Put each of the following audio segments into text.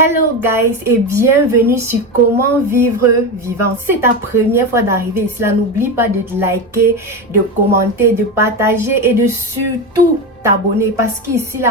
Hello guys et bienvenue sur Comment Vivre Vivant. Si c'est ta première fois d'arriver ici, n'oublie pas de liker, de commenter, de partager et de surtout t'abonner parce qu'ici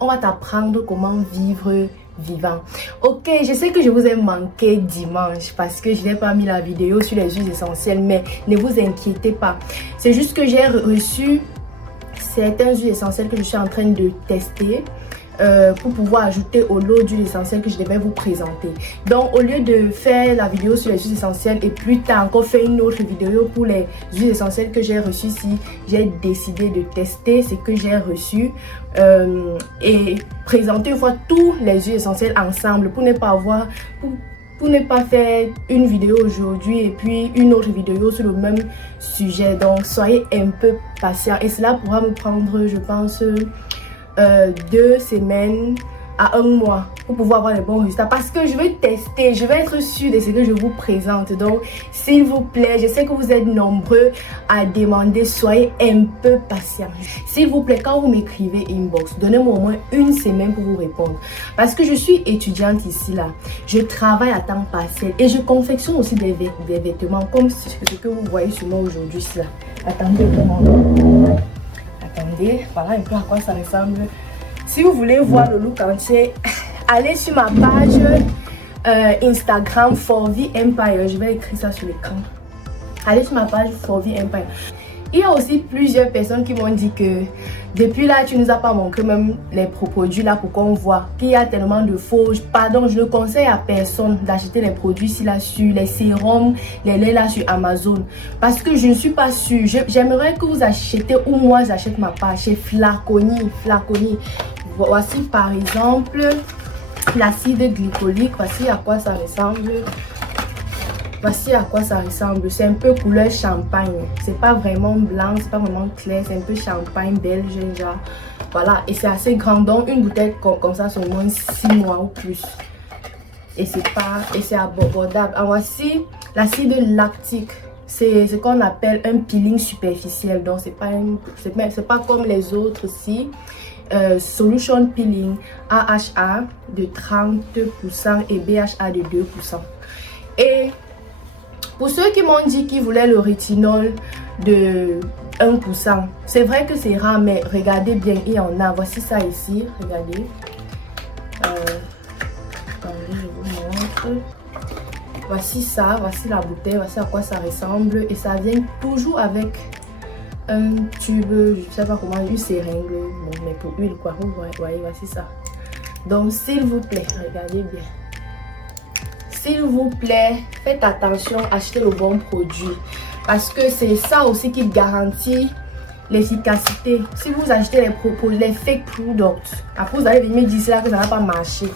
on va t'apprendre comment vivre vivant. Ok, je sais que je vous ai manqué dimanche parce que je n'ai pas mis la vidéo sur les huiles essentielles, mais ne vous inquiétez pas. C'est juste que j'ai reçu certains huiles essentielles que je suis en train de tester pour pouvoir ajouter au lot d'huile essentielle que je devais vous présenter. Donc au lieu de faire la vidéo sur les huiles essentielles et plus tard encore faire une autre vidéo pour les huiles essentielles que j'ai reçues ici, j'ai décidé de tester ce que j'ai reçu et présenter une fois tous les huiles essentielles ensemble pour ne pas avoir pour ne pas faire une vidéo aujourd'hui et puis une autre vidéo sur le même sujet. Donc soyez un peu patient et cela pourra me prendre, je pense, 2 semaines à 1 mois pour pouvoir avoir les bons résultats parce que je vais tester, je vais être sûre de ce que je vous présente. Donc s'il vous plaît, je sais que vous êtes nombreux à demander, soyez un peu patient. S'il vous plaît, quand vous m'écrivez inbox, donnez-moi au moins 1 semaine pour vous répondre parce que je suis étudiante ici je travaille à temps partiel et je confectionne aussi des vêtements comme ce que vous voyez sur moi aujourd'hui Attendez, voilà un peu à quoi ça ressemble. Si vous voulez voir le look entier, allez sur ma page Instagram Forvie Empire. Je vais écrire ça sur l'écran. Allez sur ma page Forvie Empire. Il y a aussi plusieurs personnes qui m'ont dit que depuis tu nous as pas montré même les produits pour qu'on voit qu'il y a tellement de faux. Pardon, je ne conseille à personne d'acheter les produits sur les sérums, les laits sur Amazon parce que je ne suis pas sûre. J'aimerais que vous achetez ou moi j'achète ma part chez Flaconi. Voici par exemple l'acide glycolique. Voici à quoi ça ressemble. C'est un peu couleur champagne. C'est pas vraiment blanc, c'est pas vraiment clair. C'est un peu champagne belge, genre. Voilà, et c'est assez grand. Donc une bouteille comme ça, c'est au moins 6 mois ou plus. Et c'est abordable. Alors voici l'acide lactique. C'est ce qu'on appelle un peeling superficiel. Donc c'est pas comme les autres ici. Solution peeling AHA de 30% et BHA de 2%. Et pour ceux qui m'ont dit qu'ils voulaient le rétinol de 1%, c'est vrai que c'est rare, mais regardez bien, il y en a. Voici ça ici, regardez. Attendez, je vous montre. Voici ça, voici la bouteille, voici à quoi ça ressemble. Et ça vient toujours avec un tube, je ne sais pas comment, une seringue, bon, mais pour huile quoi. Vous voyez, voici ça. Donc s'il vous plaît, regardez bien. S'il vous plaît, faites attention, achetez le bon produit. Parce que c'est ça aussi qui garantit l'efficacité. Si vous achetez les fake products, après vous allez venir dire que ça n'a pas marché.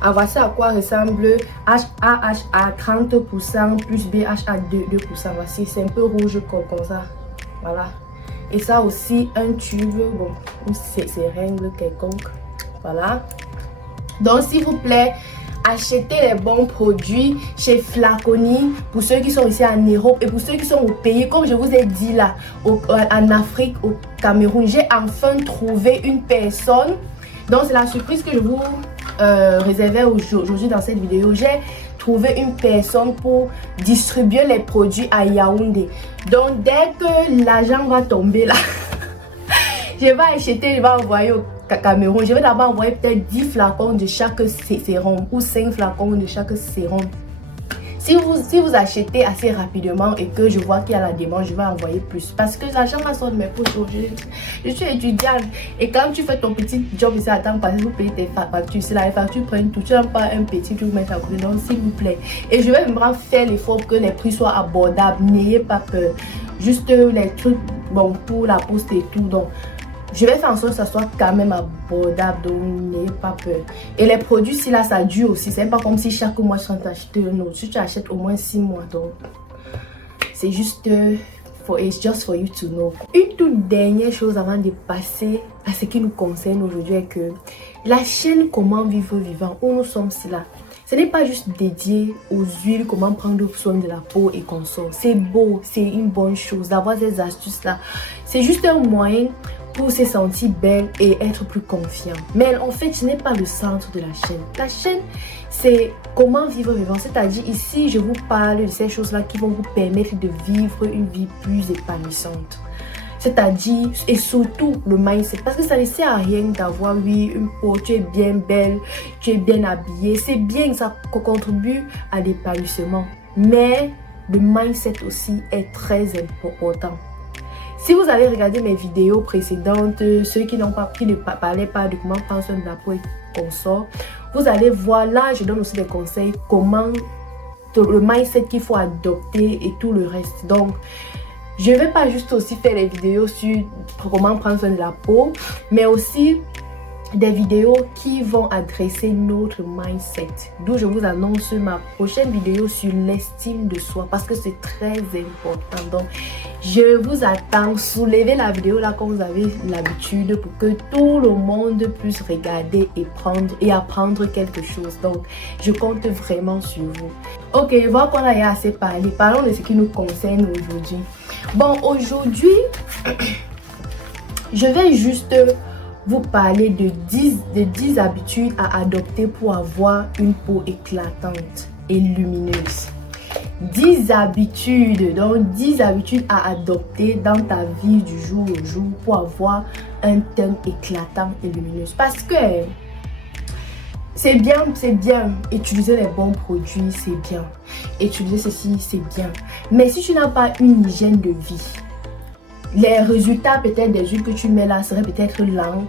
Alors voici à quoi ressemble AHA 30% plus BHA 2%. Voici, c'est un peu rouge comme ça. Voilà. Et ça aussi, un tube, bon, une seringue quelconque. Voilà. Donc s'il vous plaît, achetez les bons produits chez Flaconi pour ceux qui sont ici en Europe et pour ceux qui sont au pays. Comme je vous ai dit en Afrique, au Cameroun, j'ai enfin trouvé une personne. Donc c'est la surprise que je vous réservais aujourd'hui dans cette vidéo. J'ai trouvé une personne pour distribuer les produits à Yaoundé. Donc dès que l'argent va tomber je vais acheter, je vais envoyer au Cameroun. Je vais d'abord envoyer peut-être 10 flacons de chaque sérum ou 5 flacons de chaque sérum. Si vous achetez assez rapidement et que je vois qu'il y a la demande, je vais envoyer plus. Parce que l'argent va sortir de mes poches aujourd'hui. Je suis étudiante. Et quand tu fais ton petit job ici à temps passé, vous payez tes factures. Si les factures prennent tout, tu n'as pas un petit truc mettre à côté. Donc s'il vous plaît. Et je vais vraiment faire l'effort que les prix soient abordables. N'ayez pas peur. Juste les trucs, bon, pour la poste et tout. Donc je vais faire en sorte que ça soit quand même abordable, donc n'ayez pas peur. Et les produits, si ça dure aussi, c'est pas comme si chaque mois je suis en train d'acheter un autre. Si tu achètes au moins 6 mois, donc c'est juste it's just for you to know. Une toute dernière chose avant de passer à ce qui nous concerne aujourd'hui est que la chaîne Comment Vivre Vivant, où nous sommes là, ce n'est pas juste dédié aux huiles, comment prendre soin de la peau et qu'on sort. C'est beau, c'est une bonne chose d'avoir ces astuces là. C'est juste un moyen pour se sentir belle et être plus confiant. Mais en fait, ce n'est pas le centre de la chaîne. La chaîne, c'est comment vivre vivant. C'est-à-dire ici, je vous parle de ces choses-là qui vont vous permettre de vivre une vie plus épanouissante. C'est-à-dire, et surtout le mindset. Parce que ça ne sert à rien d'avoir, oui, une peau, tu es bien belle, tu es bien habillée. C'est bien, ça contribue à l'épanouissement. Mais le mindset aussi est très important. Si vous avez regardé mes vidéos précédentes, ceux qui ne parlaient pas de comment prendre soin de la peau et consort, vous allez voir, là je donne aussi des conseils, comment le mindset qu'il faut adopter et tout le reste. Donc, je ne vais pas juste aussi faire des vidéos sur comment prendre soin de la peau, mais aussi des vidéos qui vont adresser notre mindset. D'où je vous annonce ma prochaine vidéo sur l'estime de soi parce que c'est très important. Donc, je vous attends. Soulevez la vidéo là comme vous avez l'habitude pour que tout le monde puisse regarder et prendre et apprendre quelque chose. Donc, je compte vraiment sur vous. Ok, je vois qu'on a assez parlé. Parlons de ce qui nous concerne aujourd'hui. Bon, aujourd'hui, je vais juste vous parler de 10 habitudes à adopter pour avoir une peau éclatante et lumineuse. 10 habitudes, donc 10 habitudes à adopter dans ta vie du jour au jour pour avoir un teint éclatant et lumineux. Parce que c'est bien, utiliser les bons produits, c'est bien. Utiliser ceci, c'est bien. Mais si tu n'as pas une hygiène de vie, les résultats peut-être des huiles que tu mets là seraient peut-être lents.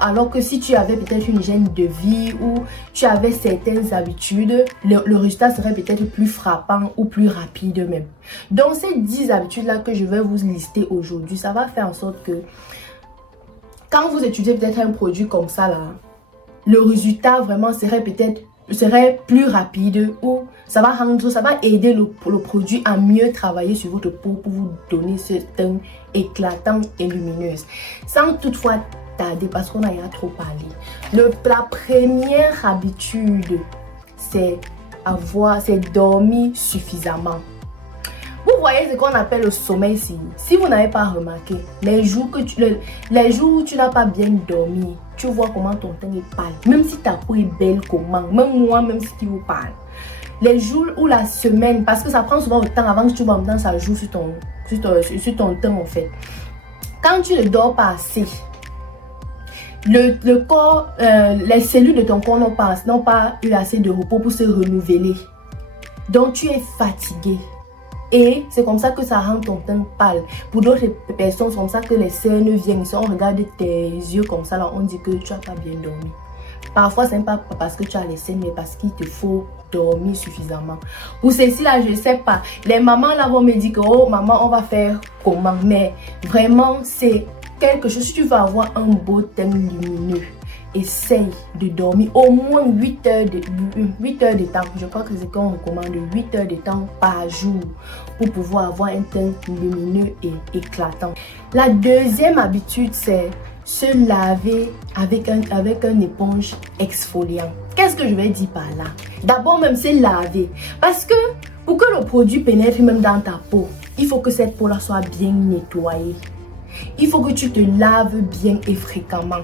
Alors que si tu avais peut-être une hygiène de vie ou tu avais certaines habitudes, le résultat serait peut-être plus frappant ou plus rapide même. Donc ces 10 habitudes-là que je vais vous lister aujourd'hui, ça va faire en sorte que quand vous utilisez peut-être un produit comme ça là, le résultat vraiment serait plus rapide ou ça va aider le produit à mieux travailler sur votre peau pour vous donner ce teint éclatant et lumineuse. Sans toutefois tarder parce qu'on a trop parlé. La première habitude, c'est dormir suffisamment. Vous voyez ce qu'on appelle le sommeil ici. Si vous n'avez pas remarqué, les jours où tu n'as pas bien dormi, tu vois comment ton teint est pâle. Même si ta peau est belle comment, même moi, même si tu vous parle. Les jours ou la semaine, parce que ça prend souvent le temps avant que tu vois maintenant ça joue sur ton teint en fait. Quand tu ne dors pas assez, le corps, les cellules de ton corps n'ont pas eu assez de repos pour se renouveler. Donc tu es fatigué. Et c'est comme ça que ça rend ton teint pâle. Pour d'autres personnes, c'est comme ça que les cernes viennent. Si on regarde tes yeux comme ça, là, on dit que tu n'as pas bien dormi. Parfois, ce n'est pas parce que tu as les cernes, mais parce qu'il te faut dormir suffisamment. Pour ceci là, je ne sais pas. Les mamans là vont me dire que, oh maman, on va faire comment. Mais vraiment, c'est quelque chose. Si tu veux avoir un beau teint lumineux, essaye de dormir au moins 8 heures de temps. Je crois que c'est qu'on recommande 8 heures de temps par jour pour pouvoir avoir un teint lumineux et éclatant. La deuxième habitude, c'est se laver avec un éponge exfoliant. Qu'est-ce que je vais dire par là? D'abord même se laver. Parce que pour que le produit pénètre même dans ta peau, il faut que cette peau là soit bien nettoyée. Il faut que tu te laves bien et fréquemment.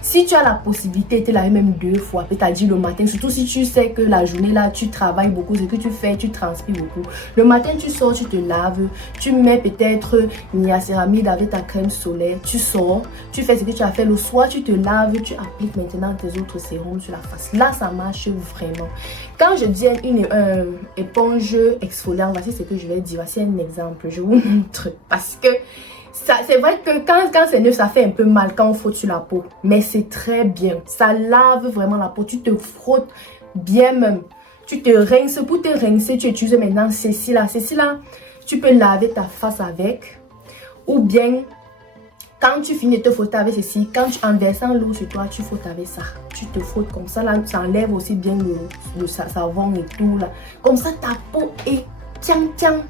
Si tu as la possibilité de te laver même 2 fois, c'est-à-dire le matin, surtout si tu sais que la journée là, tu travailles beaucoup, ce que tu fais, tu transpires beaucoup. Le matin, tu sors, tu te laves, tu mets peut-être niacinamide avec ta crème solaire, tu sors, tu fais ce que tu as fait. Le soir, tu te laves, tu appliques maintenant tes autres sérums sur la face. Là, ça marche vraiment. Quand je dis une éponge exfoliante, voici ce que je vais dire. Voici un exemple, je vous montre. Parce que c'est vrai que quand c'est neuf, ça fait un peu mal quand on frotte sur la peau. Mais c'est très bien. Ça lave vraiment la peau. Tu te frottes bien même. Tu te rinces. Pour te rincer, tu utilises maintenant ceci là. Ceci là, tu peux laver ta face avec. Ou bien, quand tu finis de te frotter avec ceci, en versant l'eau sur toi, tu frottes avec ça. Tu te frottes comme ça. Là, ça enlève aussi bien le savon et tout là. Comme ça, ta peau est tiang.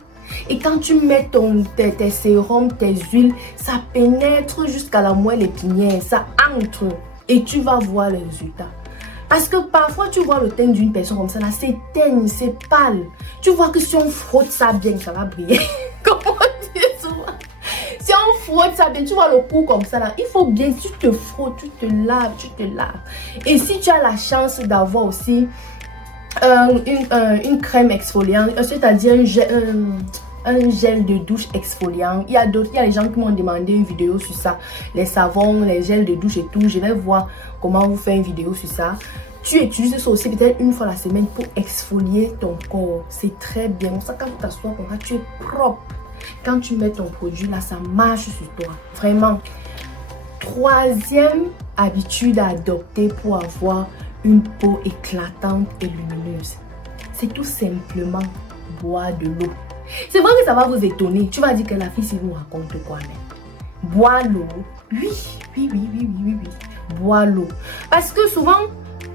Et quand tu mets tes sérums, tes huiles, ça pénètre jusqu'à la moelle épinière, ça entre et tu vas voir les résultats. Parce que parfois tu vois le teint d'une personne comme ça, là, c'est teigne, c'est pâle. Tu vois que si on frotte ça bien, ça va briller. Comment on dit souvent? Si on frottes ça bien, tu vois le cou comme ça là. Il faut bien, tu te frottes, tu te laves. Et si tu as la chance d'avoir aussi une crème exfoliante, c'est-à-dire un gel de douche exfoliant. Il y a les gens qui m'ont demandé une vidéo sur ça. Les savons, les gels de douche et tout. Je vais voir comment vous faire une vidéo sur ça. Tu utilises ça aussi peut-être une fois la semaine pour exfolier ton corps. C'est très bien. Ça, quand tu t'assois comme ça, tu es propre. Quand tu mets ton produit là, ça marche sur toi. Vraiment. Troisième habitude à adopter pour avoir une peau éclatante et lumineuse. C'est tout simplement boire de l'eau. C'est vrai que ça va vous étonner. Tu vas dire que la fille, si vous raconte quoi, mais boire l'eau. Oui. Boire l'eau. Parce que souvent,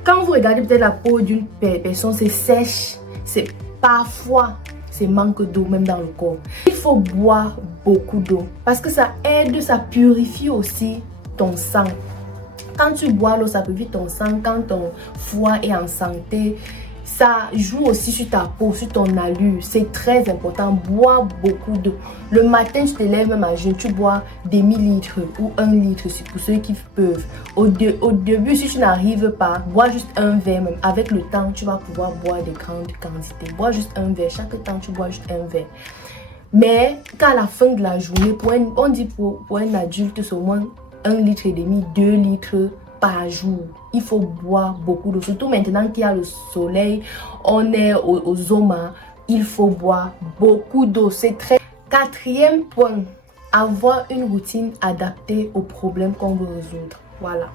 quand vous regardez peut-être la peau d'une personne, c'est sèche. C'est parfois, c'est manque d'eau même dans le corps. Il faut boire beaucoup d'eau. Parce que ça aide, ça purifie aussi ton sang. Quand tu bois l'eau, ça purifie ton sang. Quand ton foie est en santé, ça joue aussi sur ta peau, sur ton allure. C'est très important. Bois beaucoup d'eau. Le matin, tu te lèves même à jeun, tu bois des millilitres ou 1 litre pour ceux qui peuvent. Au début, si tu n'arrives pas, bois juste un verre même. Avec le temps, tu vas pouvoir boire des grandes quantités. Bois juste un verre. Chaque temps, tu bois juste un verre. Mais qu'à la fin de la journée, on dit pour un adulte, c'est au moins 1,5 litre, 2 litres par jour. Il faut boire beaucoup d'eau. Surtout maintenant qu'il y a le soleil, on est aux zomas. Il faut boire beaucoup d'eau. C'est très... Quatrième point, avoir une routine adaptée aux problèmes qu'on veut résoudre. Voilà.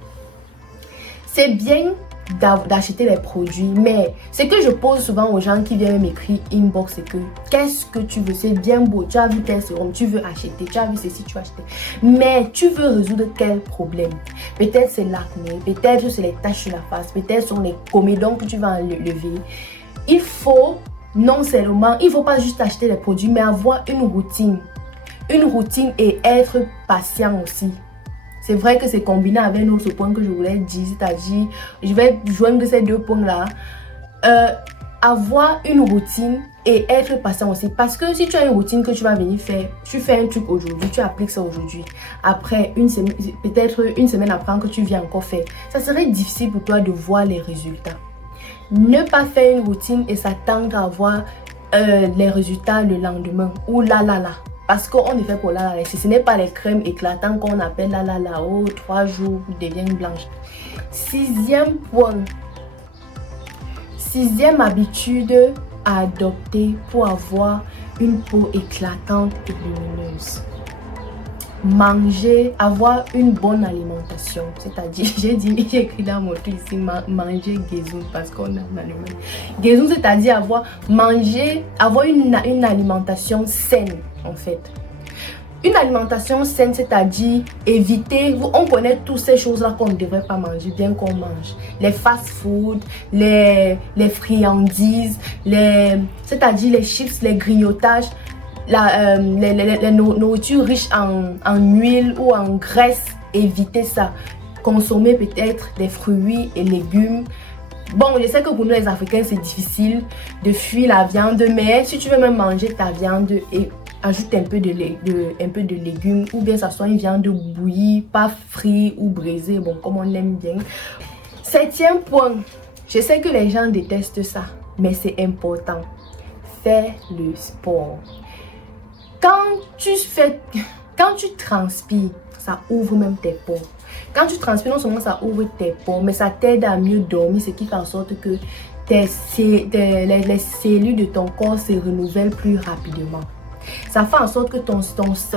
C'est bien d'acheter les produits, mais ce que je pose souvent aux gens qui viennent m'écrire inbox, c'est que qu'est-ce que tu veux? C'est bien beau, tu as vu tel sérum, tu veux acheter, tu as vu ceci, tu veux acheter, mais tu veux résoudre quel problème? Peut-être c'est l'acné, peut-être c'est les taches sur la face, peut-être ce sont les comédons que tu vas enlever. Il faut non seulement, il ne faut pas juste acheter les produits, mais avoir une routine et être patient aussi. C'est vrai que c'est combiné avec un autre point que je voulais dire, c'est-à-dire, je vais joindre ces deux points-là. Avoir une routine et être patient aussi. Parce que si tu as une routine que tu vas venir faire, tu fais un truc aujourd'hui, tu appliques ça aujourd'hui. Après, peut-être une semaine après que tu viens encore faire, ça serait difficile pour toi de voir les résultats. Ne pas faire une routine et s'attendre à voir les résultats le lendemain ou là. Parce qu'on est fait pour la. Ce n'est pas les crèmes éclatantes qu'on appelle la. Oh, 3 jours, deviennent blanches. Sixième point. Sixième habitude à adopter pour avoir une peau éclatante et lumineuse. Manger, avoir une bonne alimentation. C'est-à-dire, j'ai écrit dans mon truc ici, manger gezoun parce qu'on a un allemand. Gezoun, c'est-à-dire avoir une alimentation saine, en fait. Une alimentation saine, c'est-à-dire éviter, on connaît toutes ces choses-là qu'on ne devrait pas manger, bien qu'on mange. Les fast-food, les friandises, c'est-à-dire les chips, les grignotages, les nourritures riches en huile ou en graisse, éviter ça. Consommer peut-être des fruits et légumes. Bon, je sais que pour nous les Africains c'est difficile de fuir la viande, mais si tu veux même manger ta viande et ajoute un peu de légumes, ou bien ça soit une viande bouillie, pas frite ou braisée, bon, comme on l'aime bien. Septième point, je sais que les gens détestent ça, mais c'est important. Faire le sport. Quand tu transpires, ça ouvre même tes pores. Quand tu transpires, non seulement ça ouvre tes pores, mais ça t'aide à mieux dormir, ce qui fait en sorte que les cellules de ton corps se renouvellent plus rapidement. Ça fait en sorte que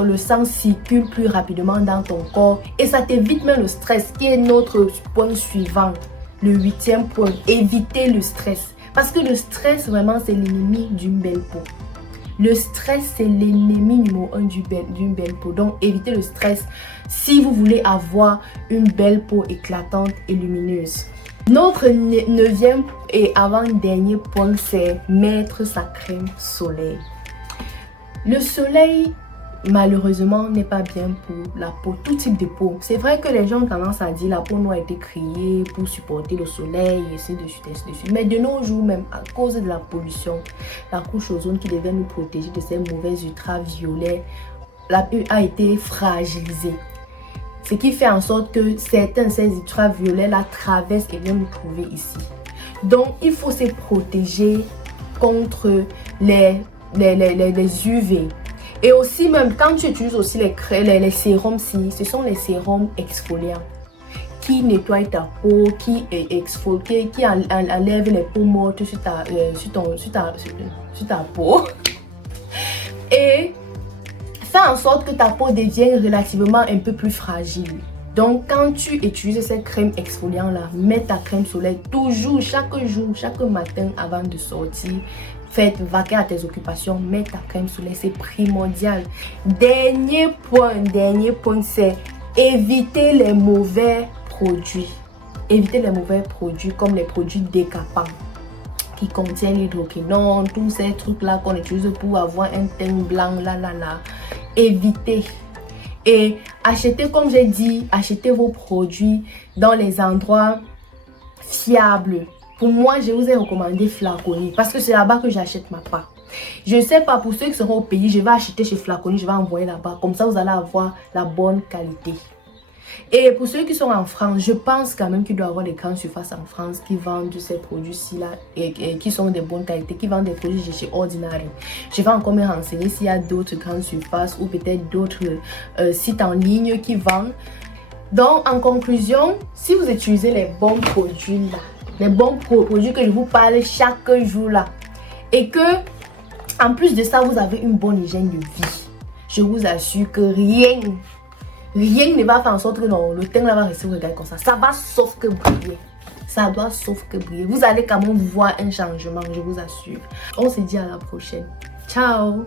le sang circule plus rapidement dans ton corps et ça t'évite même le stress, qui est notre point suivant. Le huitième point, éviter le stress. Parce que le stress, vraiment, c'est l'ennemi d'une belle peau. Le stress, c'est l'ennemi numéro 1 d'une belle peau. Donc, évitez le stress si vous voulez avoir une belle peau éclatante et lumineuse. Notre neuvième et avant-dernier point, c'est mettre sa crème soleil. Le soleil, malheureusement, n'est pas bien pour la peau, tout type de peau. C'est vrai que les gens ont tendance à dire la peau noire a été créée pour supporter le soleil, et ainsi de suite. Mais de nos jours, même à cause de la pollution, la couche ozone qui devait nous protéger de ces mauvais ultraviolets, la peau a été fragilisée. Ce qui fait en sorte que certains ces ultraviolets la traversent et viennent nous trouver ici. Donc, il faut se protéger contre les UV. Et aussi, même quand tu utilises aussi les sérums, ce sont les sérums exfoliants qui nettoient ta peau, qui exfolient, qui enlèvent les peaux mortes sur ta peau. Et fait en sorte que ta peau devienne relativement un peu plus fragile. Donc, quand tu utilises cette crème exfoliante là, mets ta crème solaire toujours, chaque jour, chaque matin avant de sortir. Faites vaquer à tes occupations, mets ta crème solaire, c'est primordial. Dernier point, c'est éviter les mauvais produits. Éviter les mauvais produits comme les produits décapants qui contiennent l'hydroquinone, tous ces trucs là qu'on utilise pour avoir un teint blanc, évitez. Et achetez, comme j'ai dit, achetez vos produits dans les endroits fiables. Pour moi, je vous ai recommandé Flaconi parce que c'est là-bas que j'achète ma part. Je ne sais pas, pour ceux qui seront au pays, je vais acheter chez Flaconi, je vais envoyer là-bas. Comme ça, vous allez avoir la bonne qualité. Et pour ceux qui sont en France, je pense quand même qu'il doit y avoir des grandes surfaces en France qui vendent ces produits-ci là et qui sont de bonne qualité, qui vendent des produits de chez Ordinary. Je vais encore me renseigner s'il y a d'autres grandes surfaces ou peut-être d'autres sites en ligne qui vendent. Donc, en conclusion, si vous utilisez les bons produits là, les bons produits que je vous parle chaque jour là, et que en plus de ça, vous avez une bonne hygiène de vie, je vous assure que rien ne va faire en sorte que non, le teint là va rester regardé comme ça. Ça va sauf que briller. Ça doit sauf que briller. Vous allez quand même voir un changement, je vous assure. On se dit à la prochaine. Ciao!